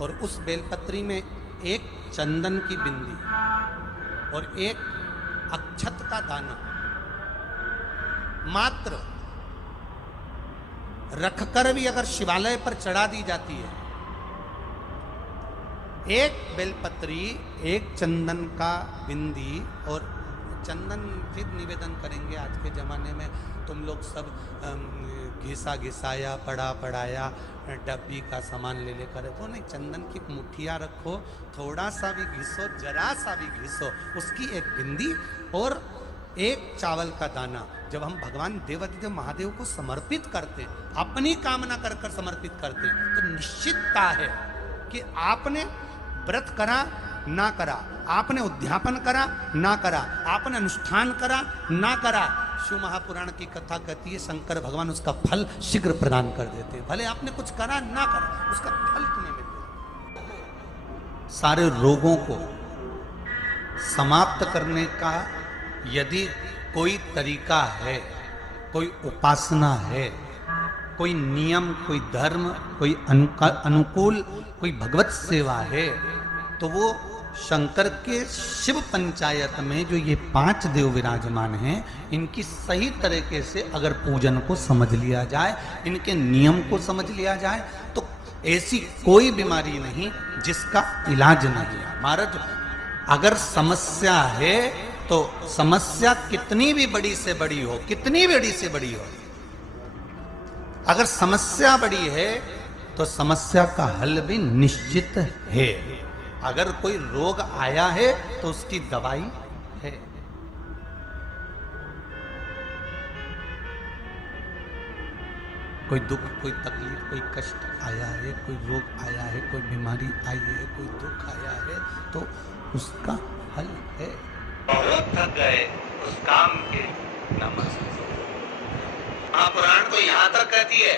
और उस बेलपत्री में एक चंदन की बिंदी और एक अक्षत का दाना मात्र रखकर भी अगर शिवालय पर चढ़ा दी जाती है, एक बेलपत्री, एक चंदन का बिंदी, और चंदन फिर निवेदन करेंगे। आज के ज़माने में तुम लोग सब घिसा घिसाया, पड़ा पड़ाया, डब्बी का सामान ले लेकर, तो नहीं, चंदन की मुठिया रखो, थोड़ा सा भी घिसो, जरा सा भी घिसो, उसकी एक बिंदी और एक चावल का दाना। जब हम भगवान देवाधिदेव महादेव को समर्पित करते हैं, अपनी कामना कर कर समर्पित करते हैं, तो निश्चितता है कि आपने व्रत करा ना करा, आपने उद्यापन करा ना करा, आपने अनुष्ठान करा ना करा, शिव महापुराण की कथा कहती है शंकर भगवान उसका फल शीघ्र प्रदान कर देते हैं। भले आपने कुछ करा ना करा, उसका फल तुम्हें मिलेगा। सारे रोगों को समाप्त करने का यदि कोई तरीका है, कोई उपासना है, कोई नियम, कोई धर्म, कोई अनुकूल, कोई भगवत सेवा है, तो वो शंकर के शिव पंचायत में जो ये 5 देव विराजमान हैं, इनकी सही तरीके से अगर पूजन को समझ लिया जाए, इनके नियम को समझ लिया जाए, तो ऐसी कोई बीमारी नहीं जिसका इलाज नहीं है। महाराज, अगर समस्या है तो समस्या कितनी भी बड़ी से बड़ी हो, कितनी बड़ी से बड़ी हो, अगर समस्या बड़ी है तो समस्या का हल भी निश्चित है। अगर कोई रोग आया है तो उसकी दवाई है। कोई दुख, कोई तकलीफ, कोई कष्ट आया है, कोई रोग आया है, कोई बीमारी आई है, कोई दुख आया है, तो उसका हल है। बहुत थक गए उस काम के नमस्ते। महापुराण तो यहाँ तक कहती है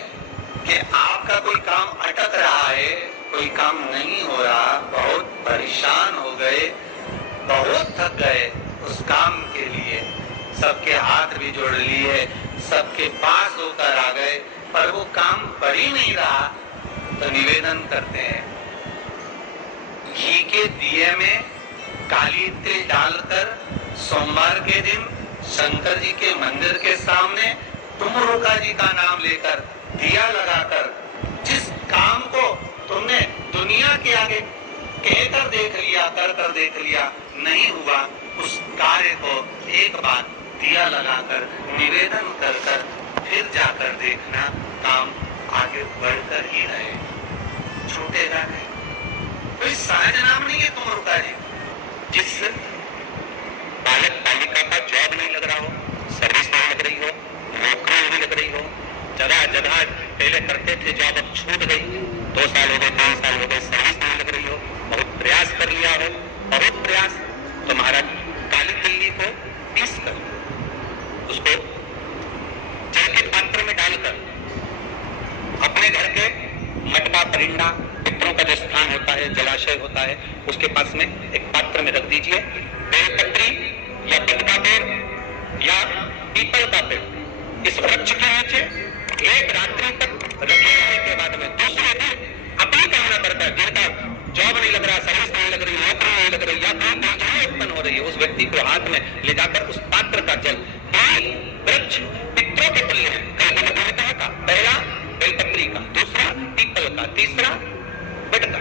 कि आपका कोई काम अटक रहा है, कोई काम नहीं हो रहा, बहुत परेशान हो गए, बहुत थक गए उस काम के लिए, सबके हाथ भी जोड़ लिए, सबके पास होकर आ गए, पर वो काम बढ़ ही नहीं रहा, तो निवेदन करते हैं, घी के दिए में काली तिल डालकर सोमवार के दिन शंकर जी के मंदिर के सामने तुमरुका जी का नाम लेकर दिया लगाकर, जिस काम को तुमने दुनिया के आगे कहकर देख लिया, कर कर देख लिया, नहीं हुआ, उस कार्य को एक बार दिया लगाकर निवेदन कर कर फिर जाकर देखना, काम आगे बढ़कर ही रहे, छूटेगा नहीं। कोई सहज नाम नहीं है तुमरुका जी। जिस बालक बालिका का जॉब नहीं लग रहा हो, सर्विस नहीं लग रही हो, नौकरी नहीं लग रही हो, जगह जगह पहले करते थे जॉब, अब छूट गई, 2 साल हो गए, 3 साल हो गए, सर्विस नहीं लग रही हो, बहुत प्रयास कर लिया हो, बहुत प्रयास, तो महाराज काली तिल्ली को पीस कर उसको जल के पात्र में डालकर अपने घर के मटका, परिंदा, पितरों का जो स्थान होता है, जलाशय होता है, उसके पास में एक पात्र में रख दीजिए। बेलपत्री या बट का पेड़ या पीपल का पेड़, इस वृक्ष के नीचे एक रात्रि तक रखे रहने के बाद में दूसरे दिन अपनी कामना करता है, जिनका जॉब नहीं लग रहा, सर्विस नहीं लग रही, नौकरी नहीं लग रही, या काम नहीं उत्पन्न हो रही है, उस व्यक्ति को हाथ में ले जाकर उस पात्र का जल, वृक्ष पितरों के तुल्य है, कहा, पहला बेलपत्री का, दूसरा पीपल का, तीसरा बट का,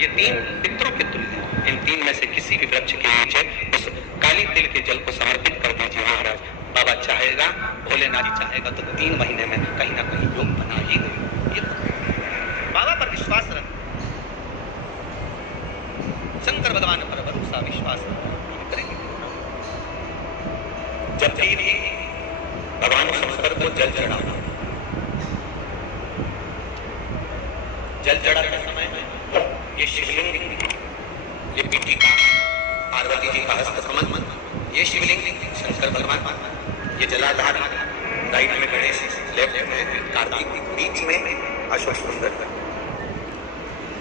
ये 3 पितरों के तुल्य है। इन 3 में से किसी भी वृक्ष के नीचे उस काली तिल के जल को समर्पित कर दीजिए। महाराज, बाबा चाहेगा, भोलेनाथ जी चाहेगा तो 3 महीने में कहीं ना कहीं योग बना ही गई। ये बाबा पर विश्वास रख, शंकर भगवान पर भरोसा विश्वास करेंगे। जब भी भगवान शंकर को जल चढ़ाना, जल चढ़ाते समय ये शिवलिंग, ये पीठिका पार्वती जी का हस्त कमल, ये शिवलिंग शंकर भगवान, ये जलाधार, राइट में गणेश, लेफ्ट में कार्तिक, बीच में अशोक सुंदर,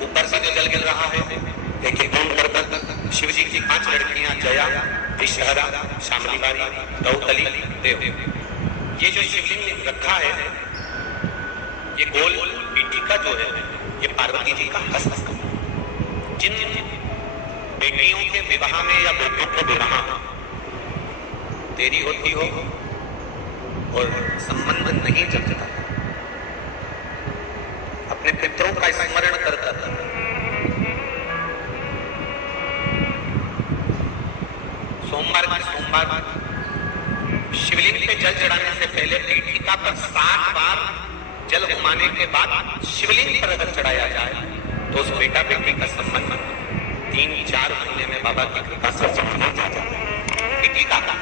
ऊपर से जो जल गिर रहा है, देखिए कौन करता, शिव जी की 5 लड़कियां, जया, विषहरा, शामलीबारी, गौतली, देव। ये जो शिवलिंग रखा है, ये गोल पीठिका जो है, ये पार्वती जी का हस्त कमल, जिन बेटियों के विवाह में या बेटों के विवाह देरी होती हो और संबंध नहीं जमता, अपने पितरों का स्मरण करता था। सोमवार शिवलिंग पे जल चढ़ाने से पहले पीठिका पर 7 बार जल घुमाने के बाद शिवलिंग पर अगर चढ़ाया जाए तो उस बेटा बेटी का संबंध 3-4 महीने में बाबा की कृपा से पीठिका का